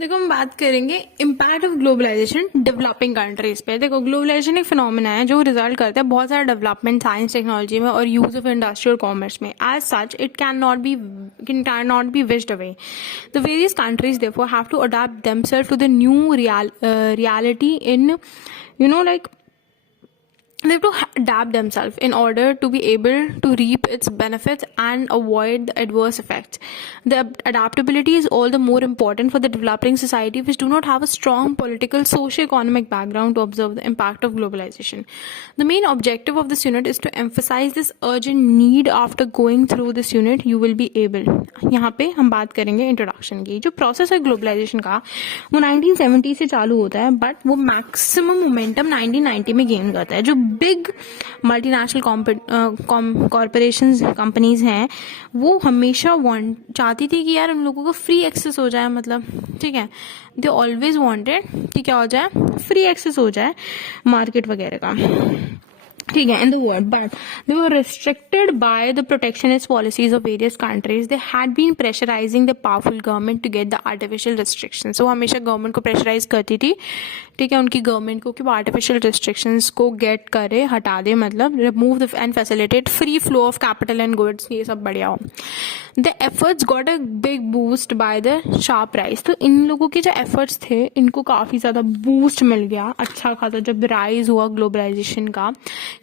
देखो हम बात करेंगे impact of globalization developing countries पे। देखो ग्लोबलाइजेशन एक फिनोमिना है जो रिजल्ट करता है बहुत सारा डेवलपमेंट साइंस टेक्नोलॉजी में और यूज ऑफ इंडस्ट्रियल कॉमर्स में। As such it can not be wished away. The various countries therefore have to adopt themselves to the new reality in, like they have to adapt themselves in order to be able to reap its benefits and avoid the adverse effects. The adaptability is all the more important for the developing society which do not have a strong political socio-economic background to observe the impact of globalization. The main objective of this unit is to emphasize this urgent need. After going through this unit you will be able, यहाँ पे हम बात करेंगे introduction की। जो process है globalisation का वो 1970 से चालू होता है, बट वो मैक्सिमम मोमेंटम 1990 में गेन करता है। जो बिग मल्टीनेशनल कॉरपोरेशंस कंपनीज हैं वो हमेशा चाहती थी कि यार उन लोगों को फ्री एक्सेस हो जाए, मतलब ठीक है, दे ऑलवेज वांटेड कि क्या हो जाए, फ्री एक्सेस हो जाए मार्केट वगैरह का, ठीक है, in the world, but they were restricted by the protectionist policies of various countries. They had been pressurizing the powerful government to get the artificial restrictions. So हमेशा गवर्नमेंट को pressurise करती थी, ठीक है, उनकी गवर्नमेंट को कि वो आर्टिफिशियल रिस्ट्रिक्शंस को गेट करे, हटा दे, मतलब remove and facilitate free flow of capital and goods, ये सब बढ़िया हो। The efforts got a big boost by the sharp rise. तो इन लोगों के जो एफर्ट्स थे इनको काफी ज्यादा बूस्ट मिल गया, अच्छा खासा, जब राइज हुआ ग्लोबलाइजेशन का,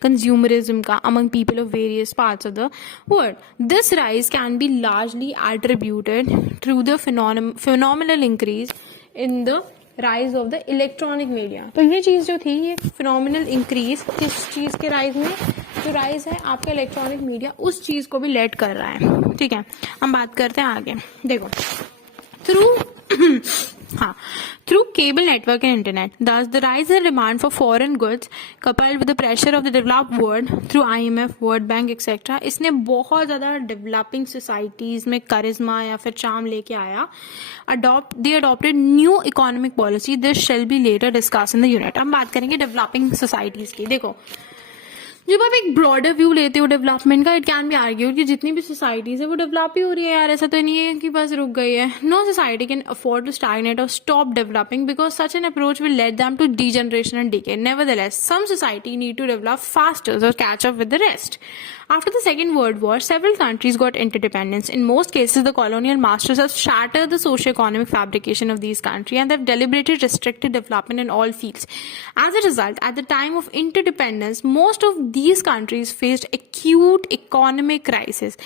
consumerism का among people of various parts of the world. This rise can be largely attributed to the phenomenal increase in the rise of the electronic media. तो ये चीज जो थी, ये phenomenal increase किस चीज के rise में, जो rise है आपका इलेक्ट्रॉनिक मीडिया, उस चीज को भी लेट कर रहा है, ठीक है। हम बात करते हैं आगे। देखो through cable network and internet, thus the rise in demand for foreign goods coupled with the pressure of the developed world through IMF, World Bank etc. इसने बहुत ज़्यादा developing societies में करिश्मा या फिर चार्म लेके आया। They adopted new economic policy. This shall be later discussed in the unit. हम बात करेंगे developing societies की। देखो जब आप एक ब्रॉडर व्यू लेते हो डेवलपमेंट का, इट कैन बी आर्ग्यूड कि जितनी भी सोसाइटीज है वो डेवलप ही हो रही है यार, ऐसा तो नहीं है कि बस रुक गई है। No society can afford to stagnate और stop developing because such an approach will lead them to degeneration and decay. Nevertheless some society need to develop faster और catch up with the rest. After the Second World War, several countries got interdependence. In most cases, the colonial masters have shattered the socio-economic fabrication of these countries and they've deliberately restricted development in all fields. As a result, at the time of interdependence, most of these countries faced acute economic crisis.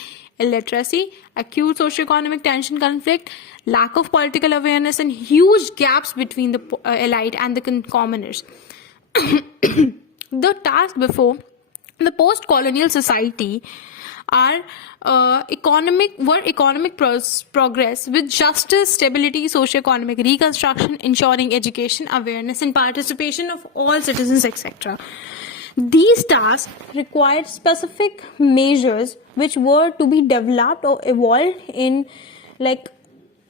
Illiteracy, acute socio-economic tension, conflict, lack of political awareness, and huge gaps between the elite and the commoners. The task before the post-colonial society are economic progress with justice, stability, socio-economic reconstruction, ensuring education, awareness, and participation of all citizens, etc. These tasks required specific measures which were to be developed or evolved in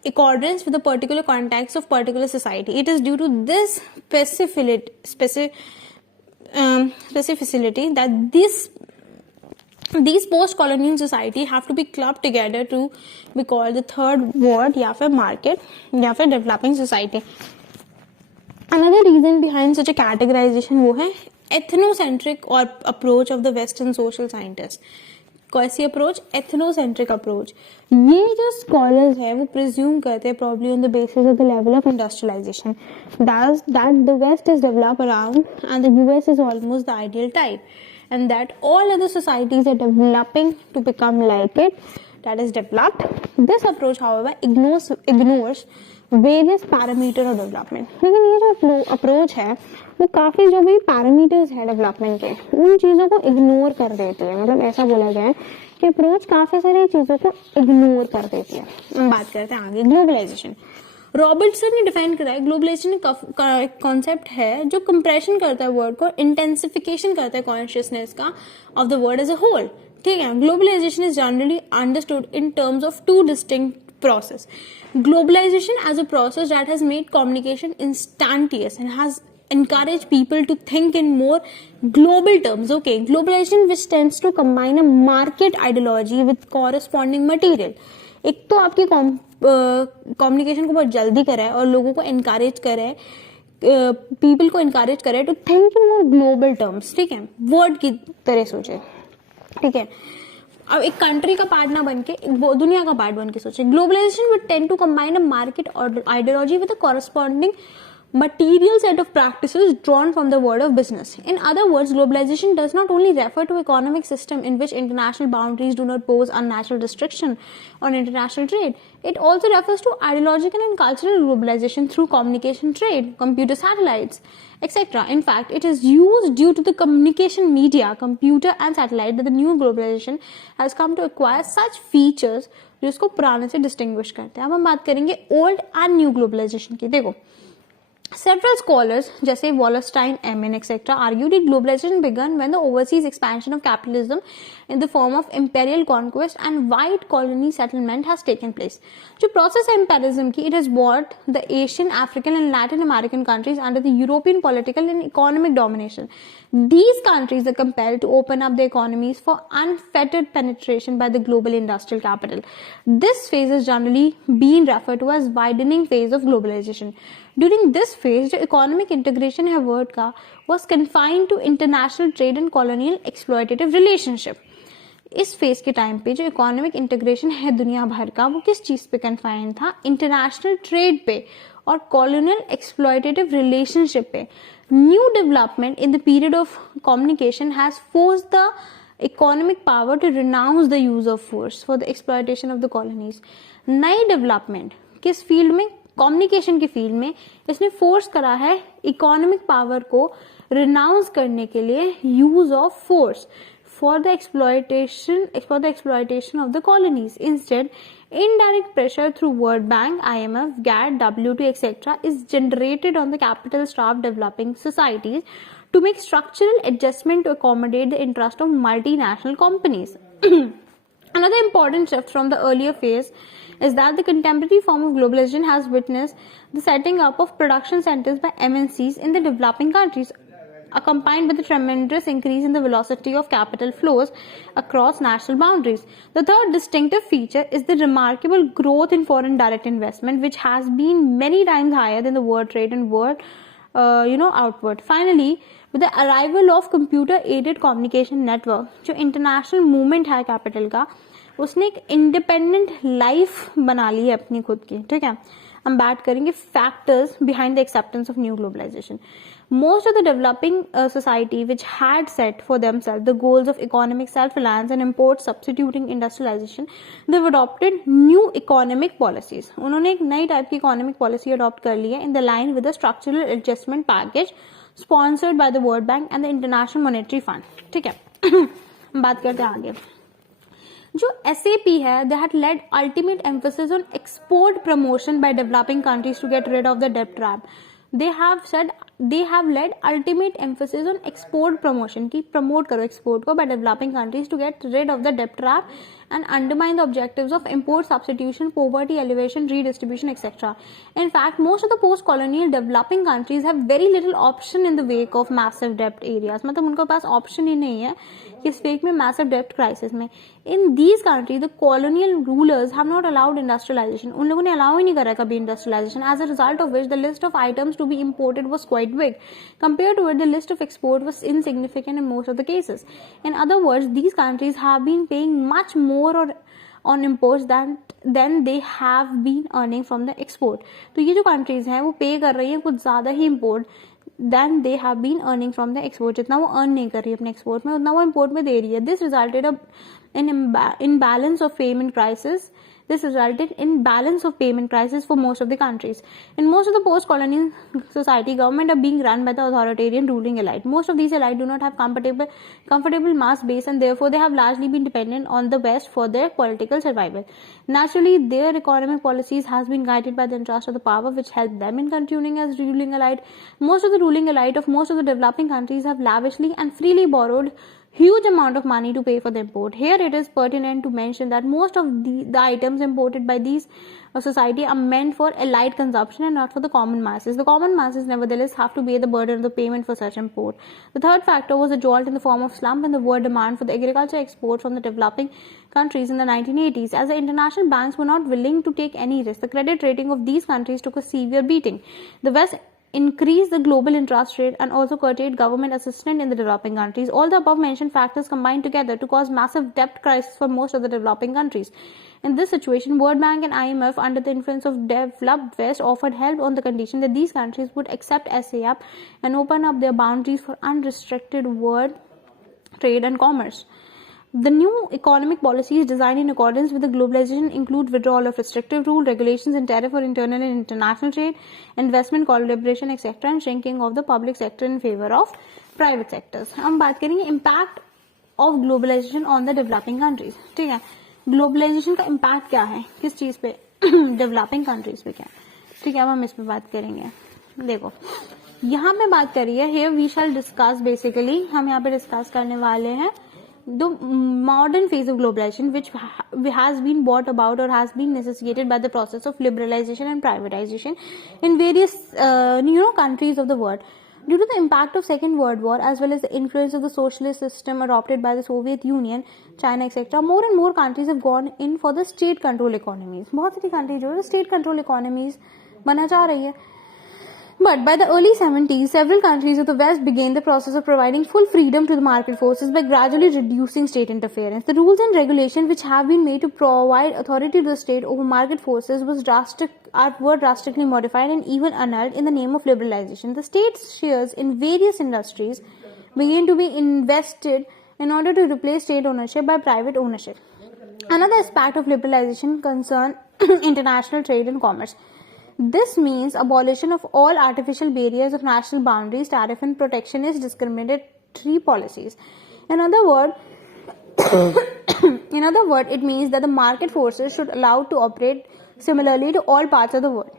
accordance with the particular context of particular society. It is due to this specificity that these post-colonial society have to be clubbed together to be called the third world या फिर market या फिर developing society. Another reason behind such a categorization वो है ethnocentric or approach of the Western social scientists. कैसी approach? Ethnocentric approach. ये जो scholars है वो प्रिज्यूम करते हैं probably on the basis of the level of industrialization that the West is developed around and the US is almost the ideal type and that all other societies are developing to become like it, that is developed. This approach however ignores various parameter of development. लेकिन ये जो approach है वो काफी जो भी parameters है development के उन चीजों को इग्नोर कर देती है। मतलब ऐसा बोला गया है कि अप्रोच काफी सारी चीजों को इग्नोर कर देती है। हम बात करते हैं आगे ग्लोबलाइजेशन। रॉबर्टसन ने डिफाइन करा है ग्लोबलाइजेशन का एक कॉन्सेप्ट है जो कंप्रेशन करता है वर्ड को, इंटेंसिफिकेशन करता है कॉन्शियसनेस का of the world as a whole, ठीक है। Globalization is generally understood in terms of two distinct process. Globalization as a process that has made communication instantaneous and has encouraged people to think in more global terms. Okay, globalization which tends to combine a market ideology with corresponding material. एक तो आपकी communication को बहुत जल्दी करा है और लोगों को इनकरेज करा है, पीपल को इनकरेज करा है to think in more global terms, ठीक है, वर्ड की तरह सोचे, ठीक है। अब एक कंट्री का पार्ट ना बन के दुनिया का पार्ट बन के सोचे। Globalization would tend to combine a market ideology with a corresponding material set of practices drawn from the world of business. In other words, globalization does not only refer to economic system in which international boundaries do not pose unnatural restriction on international trade. It also refers to ideological and cultural globalization through communication trade, computer satellites, etc. In fact, it is used due to the communication media, computer and satellite that the new globalization has come to acquire such features जो इसको पुराने से distinguish करते हैं। अब हम बात करेंगे ओल्ड एंड न्यू ग्लोबलाइजेशन की। देखो, several scholars, जैसे Wallerstein, Emin, etc., argued that globalization began when the overseas expansion of capitalism in the form of imperial conquest and white colony settlement has taken place. जो process है imperialism की, it has brought the Asian, African and Latin American countries under the European political and economic domination. These countries are compelled to open up their economies for unfettered penetration by the global industrial capital. This phase is generally been referred to as widening phase of globalization. During this phase, the economic integration है word का was confined to international trade and colonial exploitative relationship. इस phase के time पे जो economic integration है दुनिया भर का, वो किस चीज पे कन्फाइंड था? इंटरनेशनल ट्रेड पे और कॉलोनियल एक्सप्लॉयटेटिव रिलेशनशिप पे. New development in the period of communication has force the economic power to renounce the use of force for the exploitation of the colonies. नई डेवलपमेंट किस field में? Communication के field में. इसने force करा है economic power को renounce करने के लिए use of force for the exploitation of the colonies. Instead, indirect pressure through World Bank, IMF, GATT, WTO, etc. is generated on the capital-starved developing societies to make structural adjustment to accommodate the interest of multinational companies. Another important shift from the earlier phase is that the contemporary form of globalization has witnessed the setting up of production centers by MNCs in the developing countries, accompanied with a tremendous increase in the velocity of capital flows across national boundaries. The third distinctive feature is the remarkable growth in foreign direct investment, which has been many times higher than the world trade and world output. Finally, with the arrival of computer aided communication network, जो international movement है capital का, उसने एक independent life बना ली है अपनी खुद की. ठीक है, हम बात करेंगे factors behind the acceptance of new globalization. Most of the developing society which had set for themselves the goals of economic self-reliance and import substituting industrialization, they've adopted new economic policies. उन्होंने एक नई type की economic policy adopt कर ली है in the line with the structural adjustment package sponsored by the World Bank and the International Monetary Fund. ठीक है, बात करते हैं आगे. जो SAP है, they had led ultimate emphasis on export promotion by developing countries to get rid of the debt trap. They have led ultimate emphasis on export promotion की promote करो export को by developing countries to get rid of the debt trap and undermine the objectives of import substitution, poverty elevation, redistribution, etc. In fact, most of the post-colonial developing countries have very little option in the wake of massive debt areas. मतलब उनके पास option ही नहीं है कि इस wake में massive debt crisis में. In these countries, the colonial rulers have not allowed industrialization. उन लोगों ने allow ही नहीं करा कभी industrialization. As a result of which, the list of items to be imported was quite big. Compared to it, the list of export was insignificant in most of the cases. In other words, these countries have been paying much more on imports than they have been earning from the export. तो ये जो countries हैं वो pay कर रही हैं कुछ ज़्यादा ही import than they have been earning from the export. जितना वो earn नहीं कर रही है अपने export में उतना वो import में दे रही है. This resulted in imbalance of payment crisis. This resulted in balance of payment crisis for most of the countries. In most of the post-colonial society, government are being run by the authoritarian ruling elite. Most of these elite do not have comfortable mass base and therefore they have largely been dependent on the West for their political survival. Naturally, their economic policies has been guided by the interest of the power which helped them in continuing as ruling elite. Most of the ruling elite of most of the developing countries have lavishly and freely borrowed huge amount of money to pay for the import. Here it is pertinent to mention that most of the items imported by these society are meant for elite consumption and not for the common masses. The common masses nevertheless have to bear the burden of the payment for such import. The third factor was a jolt in the form of slump in the world demand for the agriculture export from the developing countries in the 1980s. As the international banks were not willing to take any risk, the credit rating of these countries took a severe beating. The West increased the global interest rate and also curtailed government assistance in the developing countries. All the above mentioned factors combined together to cause massive debt crisis for most of the developing countries. In this situation, World Bank and IMF, under the influence of developed West, offered help on the condition that these countries would accept SAP and open up their boundaries for unrestricted world trade and commerce. The new economic policies designed in accordance with the globalization include withdrawal of restrictive rule, regulations and tariff for internal and international trade, investment, collaboration, etc. and shrinking of the public sector in favor of private sectors. हम बात करेंगे impact of globalization on the developing countries. ठीक है, globalization का impact क्या है, किस चीज पे, developing countries पे क्या है. ठीक है, अब हम इस पे बात करेंगे. देखो, यहाँ पे बात करिए, here we shall discuss basically, हम यहाँ पे discuss करने वाले हैं the modern phase of globalization, which has been brought about or has been necessitated by the process of liberalization and privatization in various countries of the world. Due to the impact of Second World War as well as the influence of the socialist system adopted by the Soviet Union, China, etc., more and more countries have gone in for the state control economies. बहुत सारी countries जो है state control economies बना जा रही है. But by the early 70s, several countries of the West began the process of providing full freedom to the market forces by gradually reducing state interference. The rules and regulations which have been made to provide authority to the state over market forces were drastically modified and even annulled in the name of liberalization. The state's shares in various industries began to be invested in order to replace state ownership by private ownership. Another aspect of liberalization concerned international trade and commerce. This means abolition of all artificial barriers of national boundaries, tariff and protectionist discriminatory policies. In other words, it means that the market forces should allow to operate similarly to all parts of the world.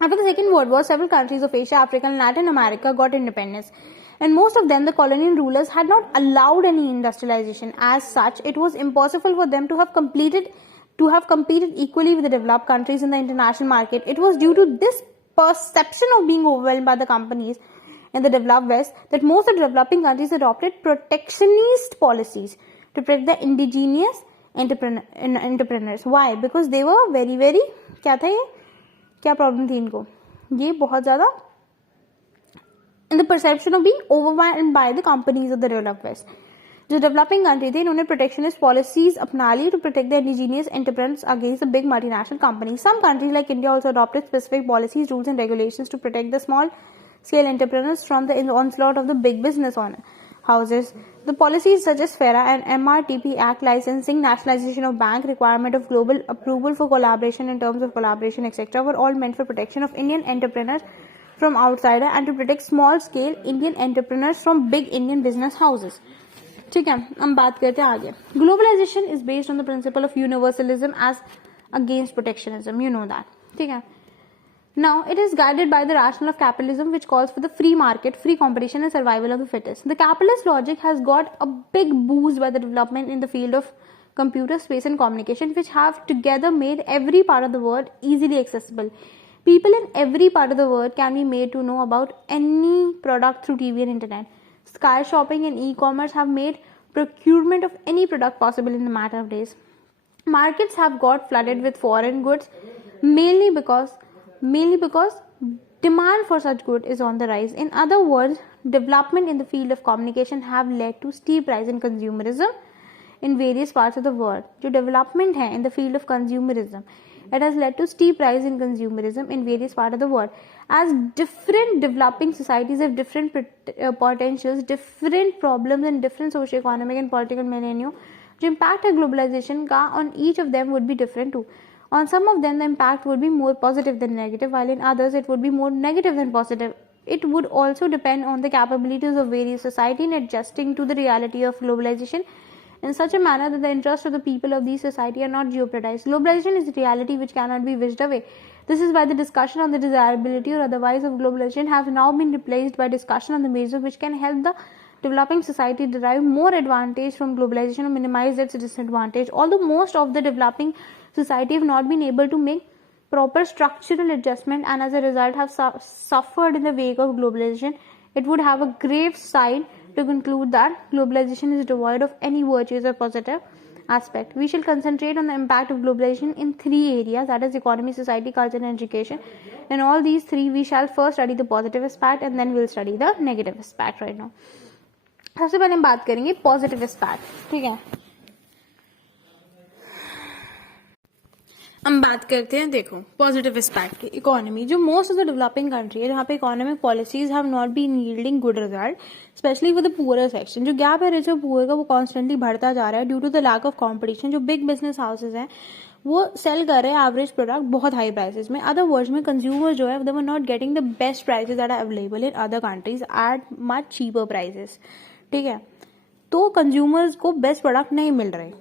After the Second World War, several countries of Asia, Africa and Latin America got independence. And most of them, the colonial rulers had not allowed any industrialization. As such, it was impossible for them to have competed equally with the developed countries in the international market. It was due to this perception of being overwhelmed by the companies in the developed West that most of the developing countries adopted protectionist policies to protect the indigenous entrepreneurs. Why? Because they were very, very, क्या था ये? क्या problem थी इनको? ये बहुत ज़्यादा in the perception of being overwhelmed by the companies of the developed West. जो developing country थे इन्होंने protectionist policies अपना ली to protect the indigenous entrepreneurs against the big multinational companies. Some countries like India also adopted specific policies, rules and regulations to protect the small scale entrepreneurs from the onslaught of the big business houses. The policies such as FERA and MRTP Act, licensing, nationalization of bank, requirement of global approval for collaboration in terms of collaboration, etc., were all meant for protection of Indian entrepreneurs from outsider and to protect small scale Indian entrepreneurs from big Indian business houses. ठीक है, हम बात करते हैं आगे. Globalization is based on the principle of universalism as against protectionism. You know that. ठीक है. Now, it is guided by the rationale of capitalism, which calls for the free market, free competition, and survival of the fittest. The capitalist logic has got a big boost by the development in the field of computer, space, and communication, which have together made every part of the world easily accessible. People in every part of the world can be made to know about any product through TV and internet. Sky shopping and e-commerce have made procurement of any product possible in a matter of days. Markets have got flooded with foreign goods mainly because demand for such goods is on the rise. In other words, development in the field of communication have led to steep rise in consumerism in various parts of the world. जो development है in the field of consumerism, it has led to steep rise in consumerism in various parts of the world. As different developing societies have different potentials, different problems and different socio-economic and political millennium, the impact of globalization का on each of them would be different too. On some of them, the impact would be more positive than negative, while in others, it would be more negative than positive. It would also depend on the capabilities of various society in adjusting to the reality of globalization in such a manner that the interests of the people of these society are not jeopardized. Globalization is a reality which cannot be wished away. This is why the discussion on the desirability or otherwise of globalization has now been replaced by discussion on the measures which can help the developing society derive more advantage from globalization or minimize its disadvantage. Although most of the developing society have not been able to make proper structural adjustment and as a result have suffered in the wake of globalization, it would have a grave side to conclude that globalization is devoid of any virtues or positive aspect. We shall concentrate on the impact of globalization in three areas, that is economy, society, culture and education. In all these three we shall first study the positive aspect and then we'll study the negative aspect right now. सबसे पहले हम बात करेंगे positive aspect, ठीक है. हम बात करते हैं, देखो पॉजिटिव एस्पेक्ट की. इकोनॉमी, जो most of the developing country है जहाँ पे economic policies have not been yielding good result, specially for the poor section. जो गैप है रिच और पुअर का वो कॉन्स्टेंटली बढ़ता जा रहा है due to the lack of competition. जो बिग बिजनेस हाउसेज हैं वो सेल कर रहे हैं एवरेज प्रोडक्ट बहुत हाई प्राइसेस में. अदर वर्ड्स में कंज्यूमर जो है they were not getting the best prices that are available in other countries at much cheaper prices, ठीक है. तो कंज्यूमर्स को बेस्ट प्रोडक्ट नहीं मिल रहे,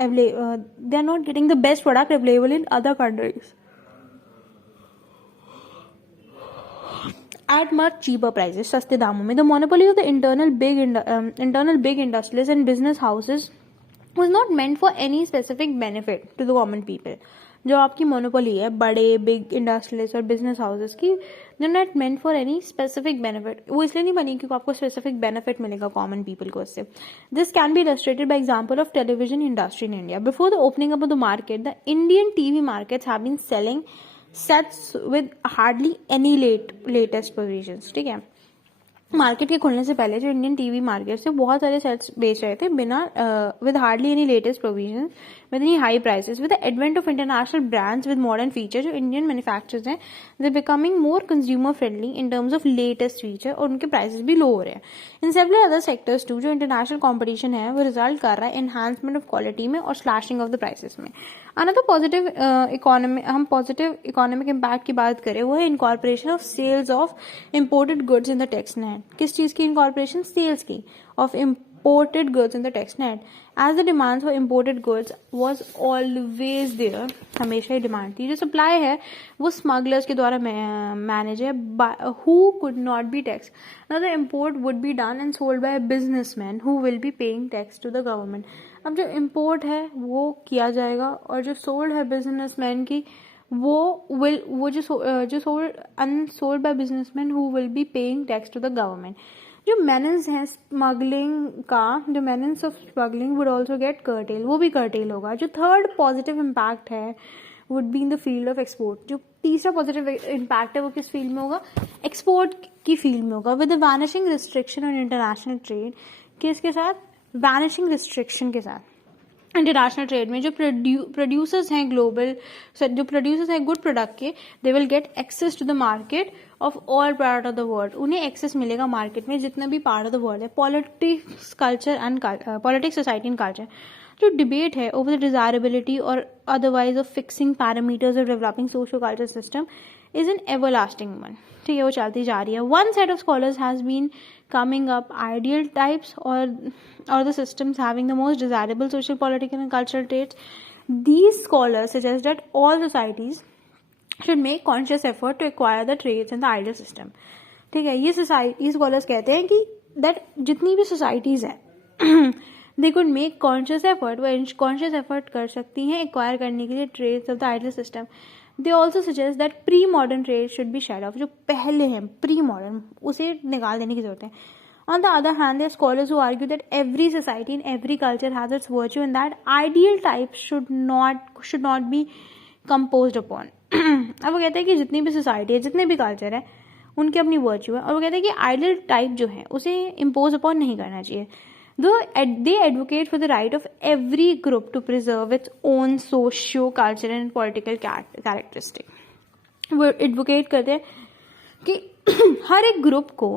they are not getting the best product available in other countries at much cheaper prices, सस्ते दामों में. The monopoly of the internal big industrialists and business houses was not meant for any specific benefit to the common people. जो आपकी monopoly है बड़े big industrialist और business houses की, they not meant for any specific benefit. वो इसलिए नहीं बनी क्योंकि आपको स्पेसिफिक बेनिफिट मिलेगा कॉमन पीपल को इससे. This can be illustrated by example of television industry in India. Before the opening up of the market, the Indian TV markets have been selling sets with hardly any latest positions, ठीक है. Market के खुलने से पहले जो Indian TV market से बहुत सारे सेट्स बेच रहे थे बिना with hardly any latest provision with any high prices. With the advent of international brands with modern feature, जो इंडियन मैन्युफैक्चरर्स हैं they becoming more consumer friendly in terms of latest feature और उनके prices भी low हो रहे हैं. In several other sectors too, जो international competition है वो रिजल्ट कर रहा है एनहांसमेंट ऑफ क्वालिटी में और स्लैशिंग ऑफ द प्राइसेस में. अनदर पॉजिटिव इकोनॉमी, हम पॉजिटिव इकोनॉमिक इम्पैक्ट की बात करें वो है incorporation of sales of imported goods in the text net. किस चीज की इनकॉर्पोरेशन? सेल्स की of imported goods in the text net, as the demands for imported goods was always there. हमेशा ही डिमांड थी. जो सप्लाई है वो स्मगलर्स के द्वारा मैनेज है who could not be taxed. Now the import would be done and sold by a businessman who will be paying tax to the government. अब जो इम्पोर्ट है वो किया जाएगा और जो सोल्ड है बिजनेसमैन की वो जो sold by businessman who will be paying tax to the government. जो मेनेंस है स्मगलिंग का, जो menace of smuggling would also get curtail, वो भी कर्टेल होगा. जो थर्ड पॉजिटिव इम्पैक्ट है would be in the field of export. जो तीसरा पॉजिटिव इम्पैक्ट है वो किस फील्ड में होगा? एक्सपोर्ट की फील्ड में होगा. With the vanishing restriction on international trade, किसके साथ? वैनिशिंग रिस्ट्रिक्शन के साथ. इंटरनेशनल ट्रेड में जो प्रोड्यूसर्स हैं ग्लोबल, जो प्रोड्यूसर्स हैं गुड प्रोडक्ट के, they will get access to the market of all part of the world. उन्हें एक्सेस मिलेगा मार्केट में जितने भी पार्ट ऑफ द वर्ल्ड है. Politics, culture and politics, society and culture. जो डिबेट है ओवर द डिजायरेबिलिटी और otherwise of fixing parameters of developing socio culture system is an everlasting one, ठीक है, वो चलती जा रही है. One set of scholars has been coming up ideal types or the systems having the most desirable social, political and cultural traits. These scholars suggest that all societies should make conscious effort to acquire the traits in the ideal system. ठीक है, ये scholars कहते हैं कि that जितनी भी societies हैं they could make conscious effort, वो conscious effort कर सकती हैं acquire करने के लिए traits of the ideal system. They also suggest that pre-modern traits should be shed off. जो पहले हैं pre-modern, उसे निकाल देने की जरूरत है. On the other hand, there are scholars who argue that every society and every culture has its virtue and that ideal types should not be composed upon. अब वो कहते हैं कि जितनी भी सोसाइटी है, जितने भी कल्चर है, उनकी अपनी वर्च्यू है और वो कहते हैं कि आइडियल टाइप जो है उसे इम्पोज अपॉन नहीं करना चाहिए. Though they advocate for the right of every group to preserve its own socio-cultural and political characteristic. वो advocate करते हैं कि हर एक ग्रुप को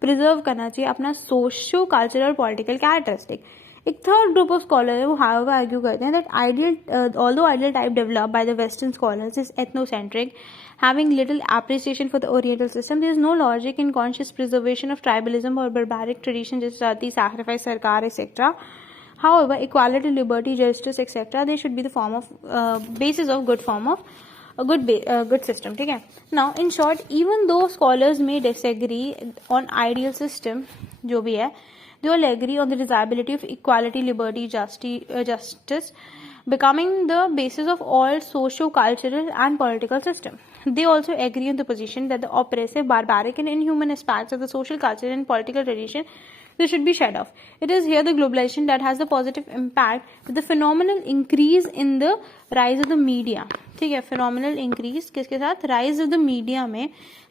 प्रिजर्व करना चाहिए अपना सोशो कल्चरल और पॉलिटिकल कैरेक्टरिस्टिक. एक थर्ड ग्रुप ऑफ स्कॉलर है वो हाउएवर आर्ग्यू करते हैं that although ideal type developed by the western scholars is ethnocentric, having little appreciation for the oriental system, there is no logic in conscious preservation of tribalism or barbaric tradition जैसे sati, sacrifice, sarkar, etc. However, equality, liberty, justice, etc. they should be the form of basis of good form of a good system. ठीक है. Now in short, even though scholars may disagree on ideal system जो भी है, They all agree on the desirability of equality, liberty, justice becoming the basis of all socio-cultural and political system. They also agree on the position that the oppressive, barbaric, and inhuman aspects of the social, cultural, and political tradition they should be shed off. It is here the globalization that has the positive impact with the phenomenal increase in the rise of the media. ठीक है, phenomenal increase किसके साथ? Rise of the media में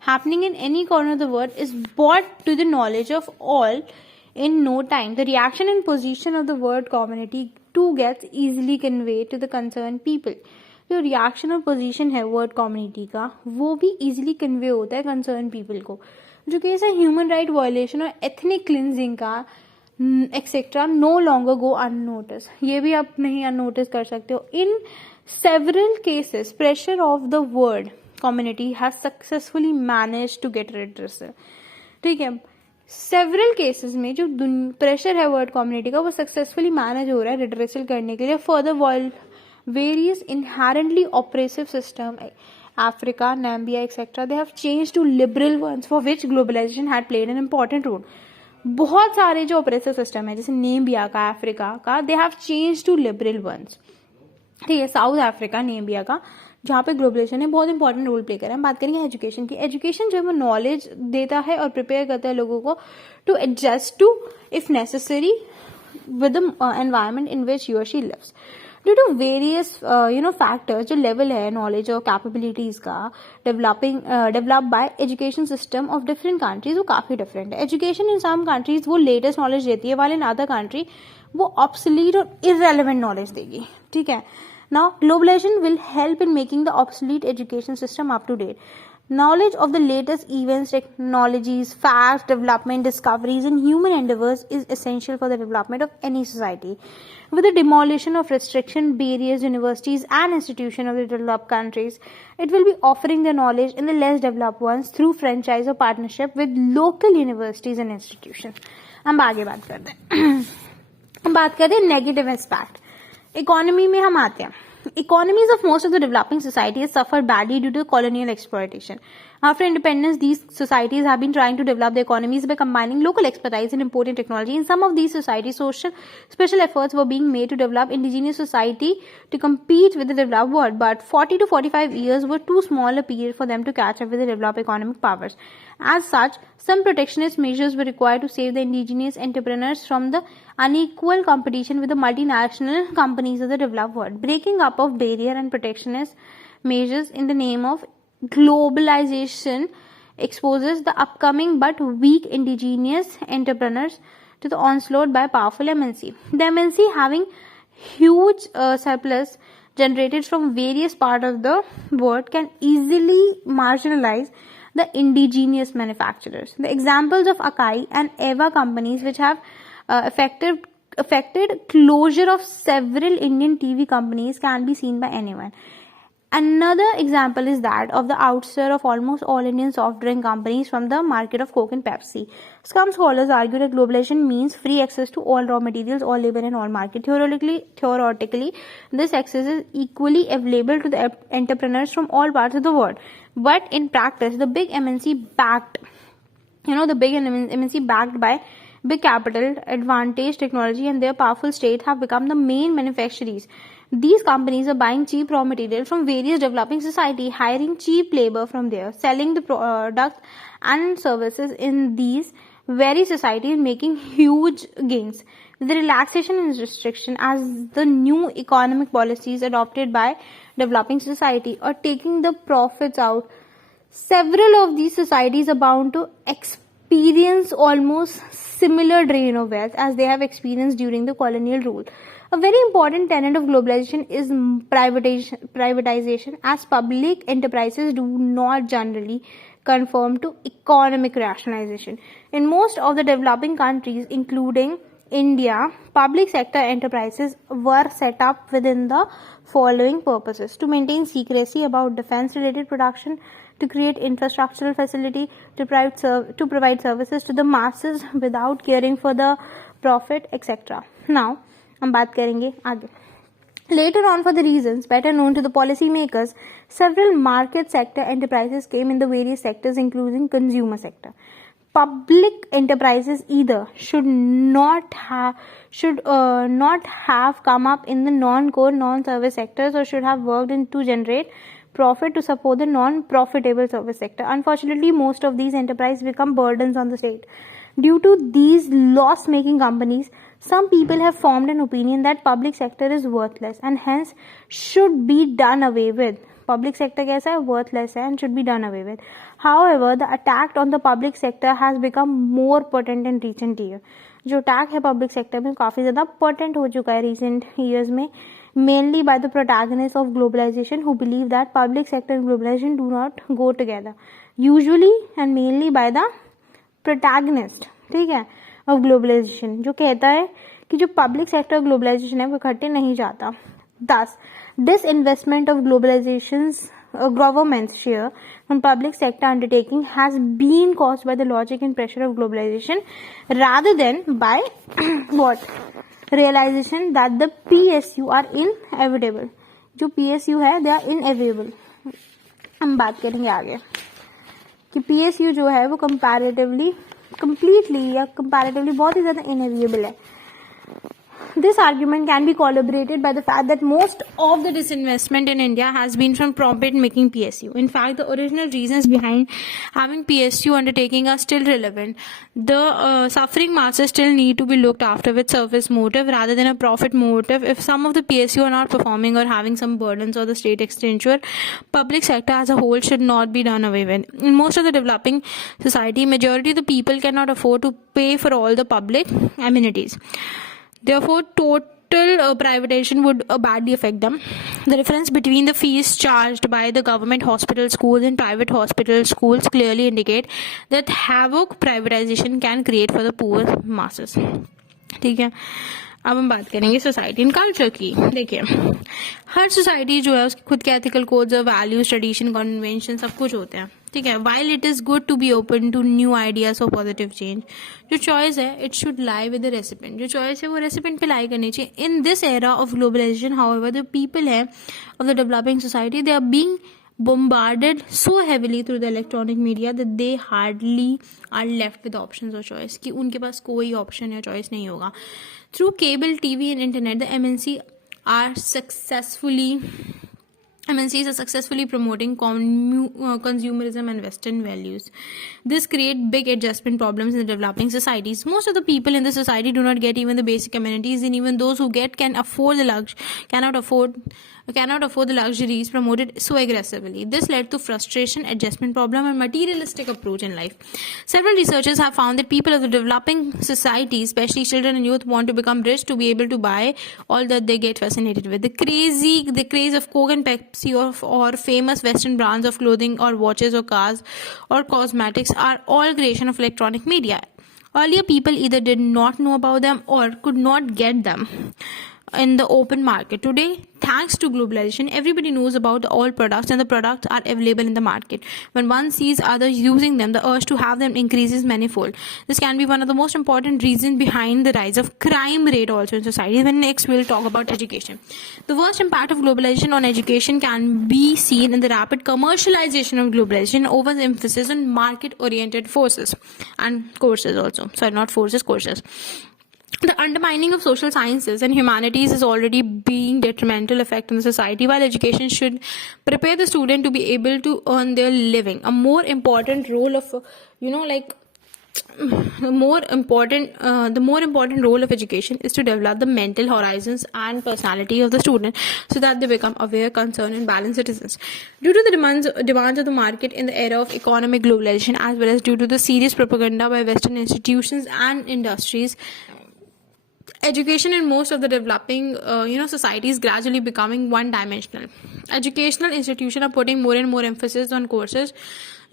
happening in any corner of the world is brought to the knowledge of all in no time. The reaction and position of the word community too gets easily conveyed to the concerned people. जो reaction और position है word community का वो भी easily convey होता है concern people को. जो केस है ह्यूमन राइट वायलेशन और एथनिक क्लिनजिंग का etcetera no longer go unnoticed. ये भी आप नहीं अननोटिस कर सकते हो. In several cases pressure of the world community has successfully manage to get redressal. ठीक है, सेवरल केसेस में जो प्रेशर है वर्ड कम्युनिटी का वो सक्सेसफुली मैनेज हो रहा है रिड्रेसल करने के लिए. Further various inherently oppressive system, Africa, Namibia, etc., they have changed to liberal ones for which globalization had played an important role. बहुत सारे जो oppressive system है जैसे नेमिबिया का, अफ्रीका का, they have changed to liberal ones. ठीक है, south Africa, नेमिबिया का, जहाँ पे ग्लोबलाइजेशन ने बहुत इंपॉर्टेंट रोल प्ले करा है. हम बात करेंगे एजुकेशन की. एजुकेशन जो है वो नॉलेज देता है और प्रिपेयर करता है लोगों को to adjust to if necessary with the environment in which you or she lives. Due to various factors जो लेवल है नॉलेज और कैपेबिलिटीज का develop by education system of different countries वो काफी डिफरेंट है. एजुकेशन इन सम कंट्रीज वो latest knowledge देती है, वाले इन अदर कंट्री वो ऑब्सोलीट और इररेलेवेंट नॉलेज देगी. ठीक है, now globalization will help in making the obsolete education system up to date. Knowledge of the latest events, technologies, facts, development, discoveries, and human endeavors is essential for the development of any society. With the demolition of restriction, barriers, universities, and institutions of the developed countries, it will be offering the knowledge in the less developed ones through franchise or partnership with local universities and institutions. हम आगे बात करते हैं. हम बात करते हैं negative aspect. Economy में हम आते हैं. Economies of most of the developing societies suffered badly due to colonial exploitation. After independence, these societies have been trying to develop their economies by combining local expertise and importing technology. In some of these societies, special efforts were being made to develop indigenous society to compete with the developed world, but 40 to 45 years were too small a period for them to catch up with the developed economic powers. As such, some protectionist measures were required to save the indigenous entrepreneurs from the unequal competition with the multinational companies of the developed world. Breaking up of barrier and protectionist measures in the name of globalization exposes the upcoming but weak indigenous entrepreneurs to the onslaught by powerful MNC. The MNC having huge surplus generated from various parts of the world can easily marginalize the indigenous manufacturers. The examples of Akai and Eva companies which have affected closure of several Indian TV companies can be seen by anyone. Another example is that of the ouster of almost all Indian soft drink companies from the market of Coke and Pepsi. Some scholars argue that globalization means free access to all raw materials, all labor and all market. Theoretically, this access is equally available to the entrepreneurs from all parts of the world. But in practice, the big MNC backed by big capital, advantage technology and their powerful state have become the main beneficiaries. These companies are buying cheap raw material from various developing society, hiring cheap labor from there, selling the products and services in these very societies, making huge gains. With the relaxation and restriction as the new economic policies adopted by developing society or taking the profits out, several of these societies are bound to experience almost similar drain of wealth as they have experienced during the colonial rule. A very important tenet of globalization is privatization, as public enterprises do not generally conform to economic rationalization. In most of the developing countries, including India, public sector enterprises were set up within the following purposes: to maintain secrecy about defense-related production, to create infrastructural facility, to provide services to the masses without caring for the profit, etc. Now, हम बात करेंगे आगे. Later on, for the reasons better known to the policy makers, several market sector enterprises came in the various sectors, including consumer sector. public enterprises either should not have come up in the non-core, non-service sectors, or should have worked in to generate profit to support the non-profitable service sector. Unfortunately, most of these enterprises become burdens on the state. Due to these loss-making companies, some people have formed an opinion that public sector is worthless and hence should be done away with. Public sector कैसा है? Worthless है and should be done away with. However, the attack on the public sector has become more potent in recent years. जो attack है public sector में काफ़ी ज़्यादा potent हो चुका है recent years में, mainly by the protagonists of globalization who believe that public sector and globalization do not go together. Usually and mainly by the protagonist, ठीक है, of globalization, जो कहता है कि जो public sector globalization है वो इकट्ठे नहीं जाता. Thus, disinvestment of globalization's government's share on public sector undertaking has been caused by the logic and pressure of globalization rather than by what? Realization that the PSU are inevitable. जो PSU है they are inevitable. हम बात करेंगे आगे कि PSU जो है वो comparatively बहुत ही ज़्यादा inevitable है. This argument can be corroborated by the fact that most of the disinvestment in India has been from profit-making PSU. In fact, the original reasons behind having PSU undertaking are still relevant. The suffering masses still need to be looked after with service motive rather than a profit motive. If some of the PSU are not performing or having some burdens or the state expenditure, public sector as a whole should not be done away with. In most of the developing society, majority of the people cannot afford to pay for all the public amenities. Therefore, total privatization would badly affect them. The difference between the fees charged by the government hospital schools and private hospital schools clearly indicate that havoc privatization can create for the poor masses. ठीक है, अब हम बात करेंगे society and culture की. देखिए, हर society जो है उसके खुद के एथिकल कोड्स और वैल्यूज, ट्रेडिशन, कन्वेंशन सब कुछ होते हैं. ठीक है, while it is good to be open to new ideas और पॉजिटिव चेंज, जो चॉइस है it should lie with the recipient. जो चॉइस है वो रेसिपेंट पे लाई करनी चाहिए. In this era of globalization however the people है of the developing society they are being bombarded so heavily through the electronic media that they hardly are left with options or choice, कि उनके पास कोई option या choice नहीं होगा. Through cable TV and internet, the MNCs are successfully promoting consumerism and Western values. This creates big adjustment problems in the developing societies. Most of the people in the society do not get even the basic amenities, and even those who get cannot afford the luxuries promoted so aggressively. This led to frustration, adjustment problem, and materialistic approach in life. Several researchers have found that people of the developing societies, especially children and youth, want to become rich to be able to buy all that they get fascinated with. The craze of Coke and Pepsi or famous Western brands of clothing or watches or cars or cosmetics are all creation of electronic media. Earlier, people either did not know about them or could not get them in the open market. Today, thanks to globalization, everybody knows about all products and the products are available in the market. When one sees others using them, the urge to have them increases manifold. This can be one of the most important reasons behind the rise of crime rate also in society. Then next we'll talk about education. The worst impact of globalization on education can be seen in the rapid commercialization of globalization over the emphasis on market-oriented forces and courses also. Sorry, not forces, courses. The undermining of social sciences and humanities is already being detrimental effect on the society, while education should prepare the student to be able to earn their living. A more important role of, the more important role of education is to develop the mental horizons and personality of the student so that they become aware, concerned, and balanced citizens. Due to the demands of the market in the era of economic globalization, as well as due to the serious propaganda by Western institutions and industries, education in most of the developing societies gradually becoming one-dimensional. Educational institutions are putting more and more emphasis on courses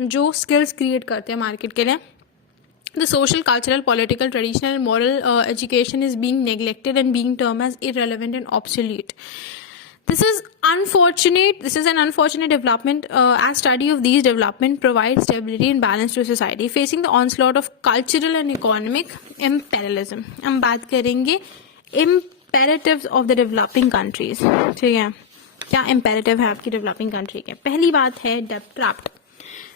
जो skills create करते हैं market के लिए. The social, cultural, political, traditional, and moral education is being neglected and being termed as irrelevant and obsolete. This is unfortunate. This is an unfortunate development, as study of these development provides stability and balance to society facing the onslaught of cultural and economic imperialism. हम बात करेंगे imperatives of the developing countries. ठीक है, क्या imperative है आपकी developing country के? पहली बात है debt trap.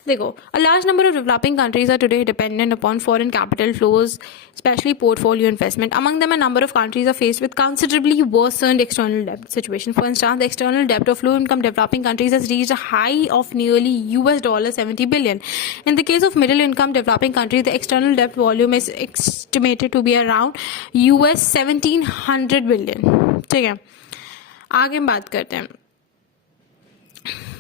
देखो, a large number of developing countries are today dependent upon foreign capital flows, especially portfolio investment. Among them, a number of countries are faced with considerably worsened external debt situation. For instance, the external debt of low-income developing countries has reached a high of nearly $70 billion. In the case of middle-income developing countries, the external debt volume is estimated to be around $1,700 billion. ठीक है, आगे हम बात करते हैं.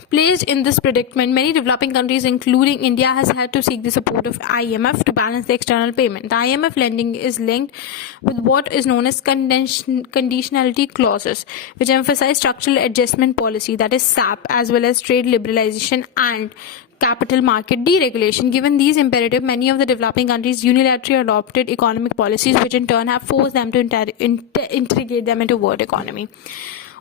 Placed in this predicament, many developing countries, including India, has had to seek the support of IMF to balance the external payment. The IMF lending is linked with what is known as conditionality clauses, which emphasize structural adjustment policy, that is SAP, as well as trade liberalization and capital market deregulation. Given these imperatives, many of the developing countries unilaterally adopted economic policies, which in turn have forced them to integrate them into world economy.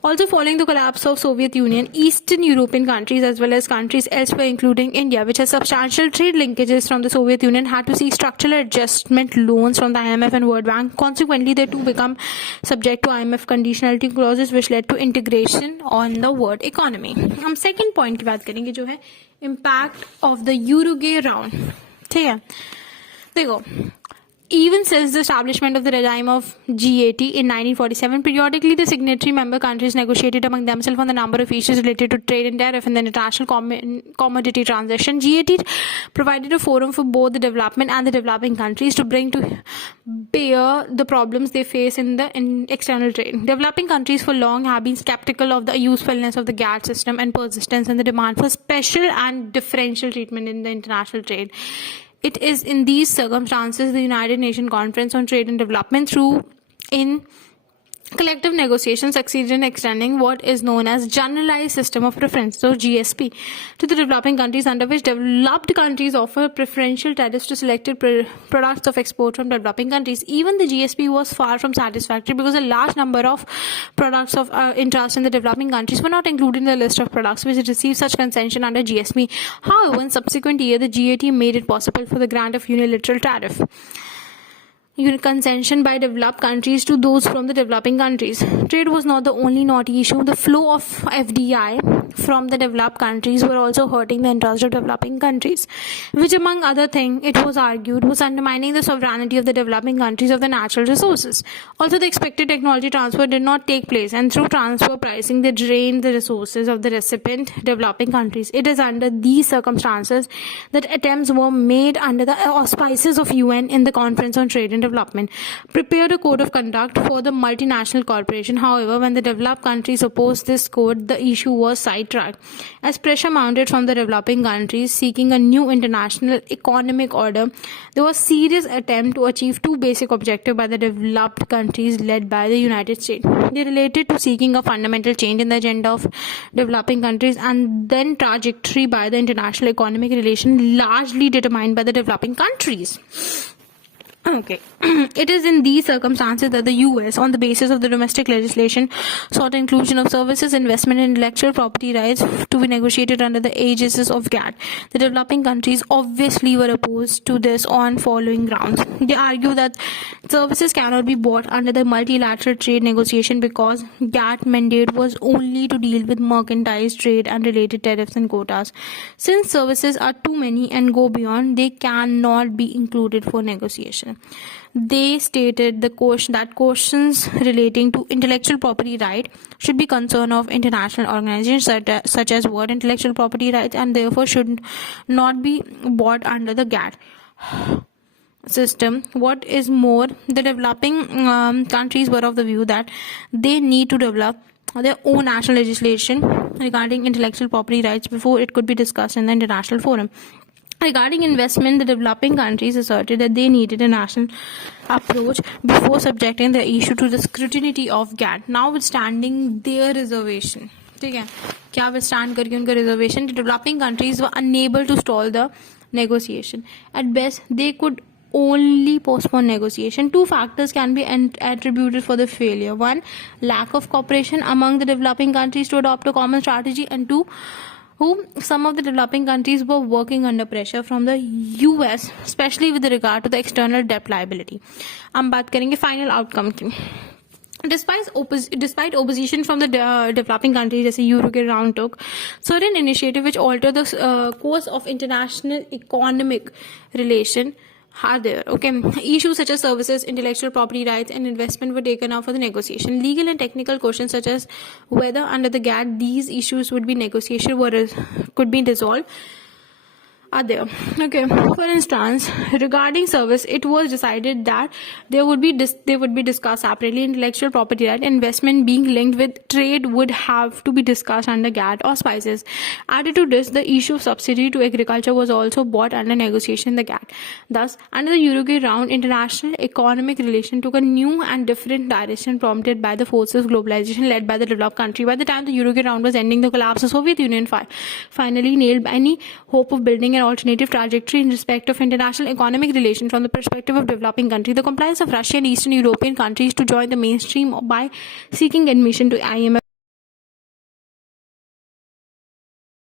Also, following the collapse of Soviet Union, Eastern European countries as well as countries elsewhere, including India, which has substantial trade linkages from the Soviet Union, had to seek structural adjustment loans from the IMF and World Bank. Consequently, they too become subject to IMF conditionality clauses, which led to integration on the world economy. हम second point की बात करेंगे, जो है impact of the Uruguay round. ठीक है, देखो. Even since the establishment of the regime of GATT in 1947, periodically the signatory member countries negotiated among themselves on the number of issues related to trade and tariff and the international commodity transaction. GATT provided a forum for both the development and the developing countries to bring to bear the problems they face in the external trade. Developing countries for long have been skeptical of the usefulness of the GATT system and persistence in the demand for special and differential treatment in the international trade. It is in these circumstances the United Nations Conference on Trade and Development, through in collective negotiations, succeeded in extending what is known as Generalized System of Preference, so GSP, to the developing countries, under which developed countries offer preferential tariffs to selected products of export from developing countries. Even the GSP was far from satisfactory because a large number of products of interest in the developing countries were not included in the list of products which received such concession under GSP. However, in subsequent years, the GATT made it possible for the grant of unilateral tariff concession by developed countries to those from the developing countries. Trade was not the only knotty issue. The flow of FDI from the developed countries were also hurting the interest of developing countries, which, among other things, it was argued, was undermining the sovereignty of the developing countries of the natural resources. Also, the expected technology transfer did not take place, and through transfer pricing, they drained the resources of the recipient developing countries. It is under these circumstances that attempts were made under the auspices of UN in the Conference on Trade and Development prepared a code of conduct for the multinational corporation. However, when the developed countries opposed this code, the issue was sidetracked as pressure mounted from the developing countries seeking a new international economic order. There was serious attempt to achieve two basic objectives by the developed countries led by the United States. They related to seeking a fundamental change in the agenda of developing countries and then trajectory by the international economic relation largely determined by the developing countries. Okay. It is in these circumstances that the US, on the basis of the domestic legislation, sought inclusion of services, investment, and intellectual property rights to be negotiated under the aegis of GATT. The developing countries obviously were opposed to this on following grounds. They argue that services cannot be bought under the multilateral trade negotiation because GATT mandate was only to deal with mercantile trade and related tariffs and quotas. Since services are too many and go beyond, they cannot be included for negotiation. They stated that questions relating to intellectual property right should be concern of international organizations such as World Intellectual Property Rights and therefore should not be bought under the GATT system. What is more, the developing countries were of the view that they need to develop their own national legislation regarding intellectual property rights before it could be discussed in the international forum. Regarding investment, the developing countries asserted that they needed a national approach before subjecting the issue to the scrutiny of GATT, notwithstanding their reservation. ठीक है, क्या withstand करके उनका reservation? The developing countries were unable to stall the negotiation. At best, they could only postpone negotiation. Two factors can be attributed for the failure. One, lack of cooperation among the developing countries to adopt a common strategy, and two, some of the developing countries were working under pressure from the US, especially with regard to the external debt liability. हम बात करेंगे final outcome की. Despite opposition from the developing countries, जैसे Uruguay round took certain initiative which alter the course of international economic relation are there. Okay, issues such as services, intellectual property rights, and investment were taken up for the negotiation. Legal and technical questions such as whether under the GATT these issues would be negotiation could be resolved are there. Okay, for instance, regarding service, it was decided that they would be discussed separately. Intellectual property right, investment being linked with trade would have to be discussed under GATT or spices. Added to this, the issue of subsidy to agriculture was also brought under negotiation in the GATT. Thus, under the Uruguay round, international economic relation took a new and different direction, prompted by the forces of globalization led by the developed country. By the time the Uruguay round was ending, the collapse of the Soviet Union finally nailed any hope of building an alternative trajectory in respect of international economic relations from the perspective of developing countries. The compliance of Russia and Eastern European countries to join the mainstream by seeking admission to IMF